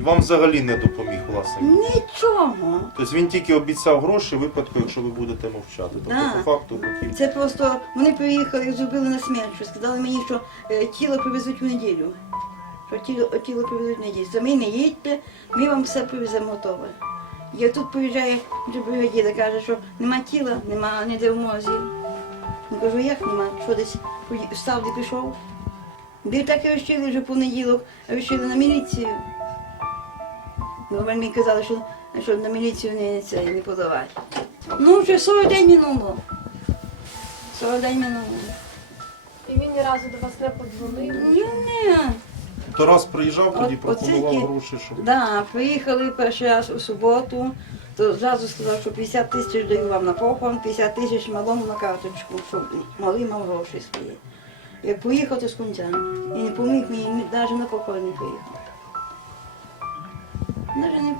І вам взагалі не допоміг власне. Нічого. Тобто він тільки обіцяв гроші в випадку, якщо ви будете мовчати. Тобто Да. по факту хотів. Це просто вони приїхали і зробили на смерть, що сказали мені, що е, тіло привезуть в неділю. Що тіло, тіло привезуть в неділю. Самі не їдьте, ми вам все привеземо готове. І тут приїжджає вже бригадір, каже, що нема тіла, нема ніде в мозі. Я кажу, як нема? Що десь встав де пішов? Де так і вирішили вже понеділок, вирішили на міліцію. Ну, мені казали, що, що на міліцію не, це, не подавати. Ну, вже 40 день минуло. 40 день минуло. І він ні разу до вас не подзвонив. Ні, ні. Тарас приїжджав тоді, От- пропонував ті- гроші, щоб. Да, приїхали перший раз у суботу, то зразу сказав, що 50 тисяч даю вам на похорон, 50 тисяч малому на карточку, щоб малий мав гроші свої. Як поїхав, то з кінцями. І не поміг мені, навіть на похорон не поїхав.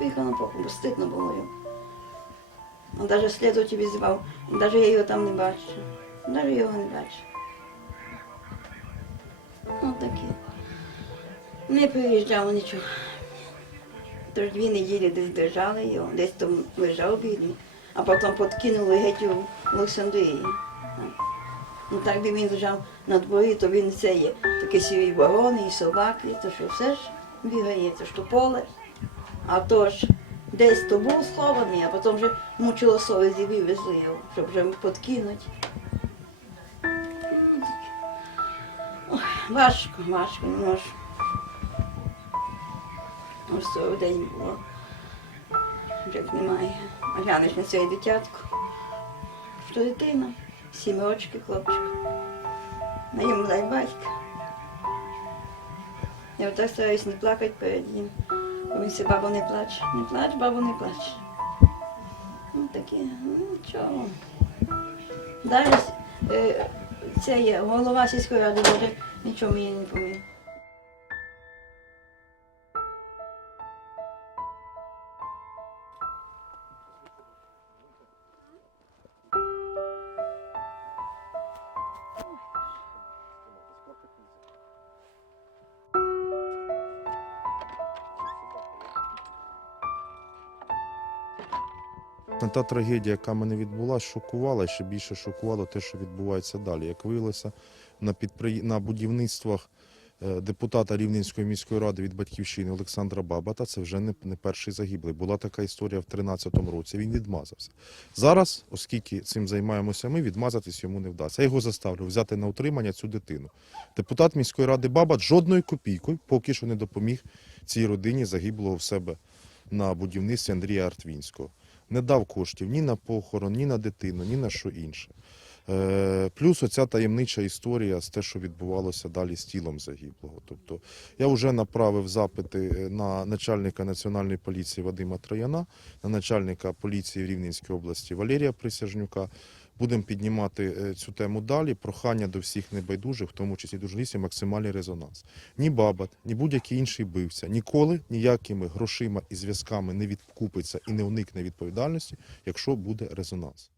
Похорон, бо стидно було йому. Он навіть слідувати візивав, навіть я його там не бачу. Навіть його не бачу. Ну таке. Не приїжджав нічого. Тож дві неділі десь держали його, десь там лежав бідний, а потім подкинули геть у Олександрії. Ну так би він лежав на дворі, то він це є. Такі сірі ворони і собаки, то що все ж бігає, то то поле. А то ж десь то був схований, а потім вже мучило совість і вивезли його, щоб вже подкинути. Ой, важко, важко, не можу. Ось цього день було. Як немає. Глянеш на цей дитятко. Що дитина? Сім рочки хлопчик. На йому дай батька. Я отак стараюсь не плакати перед ним. Все, бабо не плач. Не плач, бабу не плач. Ну таке, ну нічого. Далі е, це є голова сільської ради, може, нічого мені не поміг. Та трагедія, яка мене відбулася, шокувала, ще більше шокувало те, що відбувається далі. Як виявилося, на, підпри... на будівництвах е, депутата Рівненської міської ради від батьківщини Олександра Бабата, це вже не, не перший загиблий. Була така історія в 2013 році. Він відмазався. Зараз, оскільки цим займаємося ми, відмазатись йому не вдасться. Я його заставлю взяти на утримання цю дитину. Депутат міської ради Бабат жодною копійкою поки що не допоміг цій родині загиблого в себе на будівництві Андрія Артвінського не дав коштів ні на похорон, ні на дитину, ні на що інше. Е, Плюс оця таємнича історія з те, що відбувалося далі з тілом загиблого. Тобто я вже направив запити е, на начальника національної поліції Вадима Трояна, на начальника поліції в Рівненській області Валерія Присяжнюка. Будемо піднімати е, цю тему далі. Прохання до всіх небайдужих, в тому числі до журналістів, максимальний резонанс. Ні Бабат, ні будь-який інший бивця ніколи ніякими грошима і зв'язками не відкупиться і не уникне відповідальності, якщо буде резонанс.